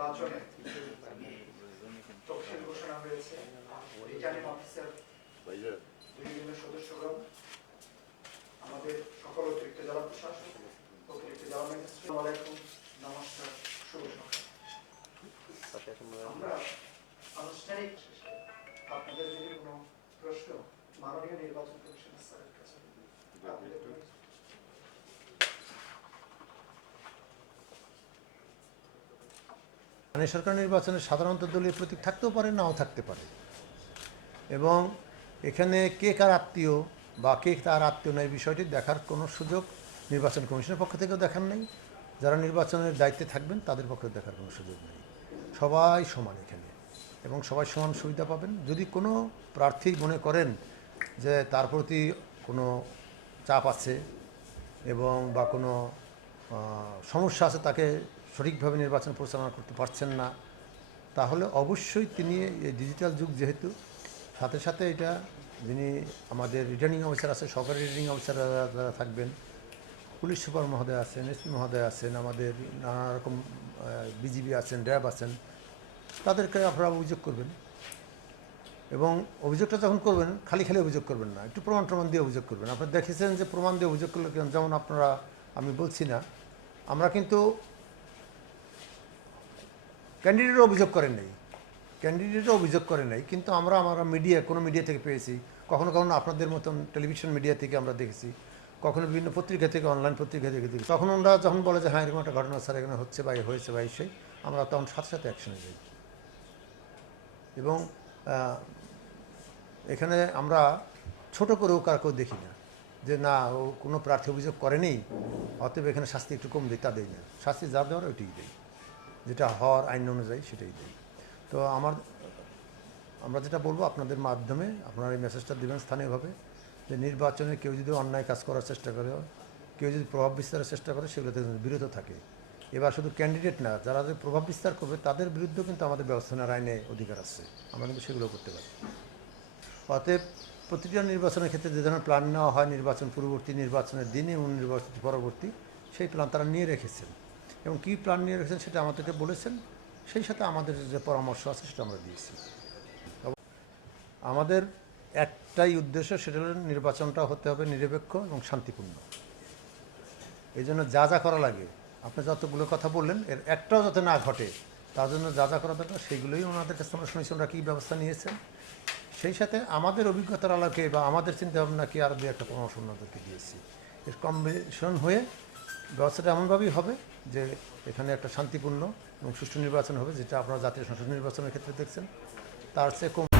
নির্বাচনে তফসিল ঘোষণা হয়েছে। রিটার্নিং অফিসার বিভিন্ন সদস্যগণ, আমাদের সকল অতিরিক্ত জেলা প্রশাসক, অতিরিক্ত জেলা ম্যাজিস্ট্রেট আলাইকুম নমস্কার, শুভ সকাল। আমরা আনুষ্ঠানিক আপনাদের যদি কোনো প্রশ্ন, মাননীয় নির্বাচন কমিশনার স্যারের কাছে, আপনাদের মানে সরকার নির্বাচনে সাধারণত দলীয় প্রতীক থাকতেও পারে, নাও থাকতে পারে। এবং এখানে কে কার আত্মীয় বা কে তার আত্মীয় নয় বিষয়টি দেখার কোনো সুযোগ নির্বাচন কমিশনের পক্ষ থেকেও দেখার নেই। যারা নির্বাচনের দায়িত্বে থাকবেন, তাদের পক্ষে দেখার কোনো সুযোগ নেই। সবাই সমান এখানে এবং সবাই সমান সুবিধা পাবেন। যদি কোনো প্রার্থী মনে করেন যে তার প্রতি কোনো চাপ আছে এবং বা কোনো সমস্যা আছে, তাকে সঠিকভাবে নির্বাচন পরিচালনা করতে পারছেন না, তাহলে অবশ্যই তিনি এই ডিজিটাল যুগ যেহেতু, সাথে সাথে এটা যিনি আমাদের রিটার্নিং অফিসার আছে সরকারি রিটার্নিং অফিসার যারা থাকবেন, পুলিশ সুপার মহোদয় আছেন এসপি মহোদয় আছেন, আমাদের নানা রকম বিজিবি আছেন, র্যাব আছেন, তাদেরকে আপনারা অভিযোগ করবেন। এবং অভিযোগটা যখন করবেন, খালি খালি অভিযোগ করবেন না, একটু প্রমাণ প্রমাণ দিয়ে অভিযোগ করবেন। আপনারা দেখেছেন যে প্রমাণ দিয়ে অভিযোগ করলে যেমন আপনারা, আমি বলছি না, আমরা কিন্তু ক্যান্ডিডেটও অভিযোগ করেন নাই। ক্যান্ডিডেটও অভিযোগ করে নাই, কিন্তু আমরা আমরা মিডিয়া কোনো মিডিয়া থেকে পেয়েছি। কখনো কখনো আপনাদের মতন টেলিভিশন মিডিয়া থেকে আমরা দেখেছি। কখনো বিভিন্ন পত্রিকা থেকে অনলাইন পত্রিকা থেকে দেখি তখন আমরা যখন বলে যে হ্যাঁ এরকম একটা ঘটনা স্যার, এখানে হচ্ছে বা হয়েছে বা এই সেই আমরা তখন সাথে সাথে অ্যাকশনে যাই এবং এখানে আমরা ছোট করেও কারকেও দেখি না। যে, না, ও কোনো প্রার্থী অভিযোগ করেনি, অতএব এখানে শাস্তি একটু কম দিই, তা দেই না। শাস্তি যা দেওয়ার ওইটাই দেই। যেটা হওয়ার আইন অনুযায়ী সেটাই দেই তো আমার, আমরা যেটা বলব আপনাদের মাধ্যমে আপনারা এই মেসেজটা দেবেন স্থানীয়ভাবে যে নির্বাচনে কেউ যদি অন্যায় কাজ করার চেষ্টা করে, কেউ যদি প্রভাব বিস্তারের চেষ্টা করে সেগুলো থেকে বিরত থাকে। এবার শুধু ক্যান্ডিডেট না, যারা যে প্রভাব বিস্তার করবে, তাদের বিরুদ্ধেও কিন্তু আমাদের ব্যবস্থা নেওয়ার আইনে অধিকার আছে। আমরা কিন্তু সেগুলো করতে পারি। অতএব প্রতিটা নির্বাচনের ক্ষেত্রে যে ধরনের প্ল্যান নেওয়া হয়, নির্বাচন পূর্ববর্তী নির্বাচনের দিনে এবং নির্বাচন পরবর্তী, সেই প্ল্যান তারা নিয়ে রেখেছেন। এবং কী প্ল্যান নিয়ে রেখেছেন সেটা আমাদেরকে বলেছেন। সেই সাথে আমাদের যে পরামর্শ আছে সেটা আমরা দিয়েছি। আমাদের একটাই উদ্দেশ্য সেটা হলো নির্বাচনটা হতে হবে নিরপেক্ষ এবং শান্তিপূর্ণ। এই জন্য যা যা করা লাগে, আপনি যতগুলো কথা বললেন, এর একটাও যাতে না ঘটে, তার জন্য যা যা করা দরকার সেইগুলোই ওনাদের কাছে আমরা শুনেছি, ওনারা কী ব্যবস্থা নিয়েছেন। সেই সাথে আমাদের অভিজ্ঞতার আলোকে বা আমাদের চিন্তাভাবনা কি আর দু একটা পরামর্শ ওনাদেরকে দিয়েছি। এর কম্বিনেশন হয়ে ব্যবস্থাটা এমনভাবেই হবে যে এখানে একটা শান্তিপূর্ণ এবং সুষ্ঠু নির্বাচন হবে, যেটা আপনারা জাতীয় সংসদ নির্বাচনের ক্ষেত্রে দেখছেন। তার চেয়ে কম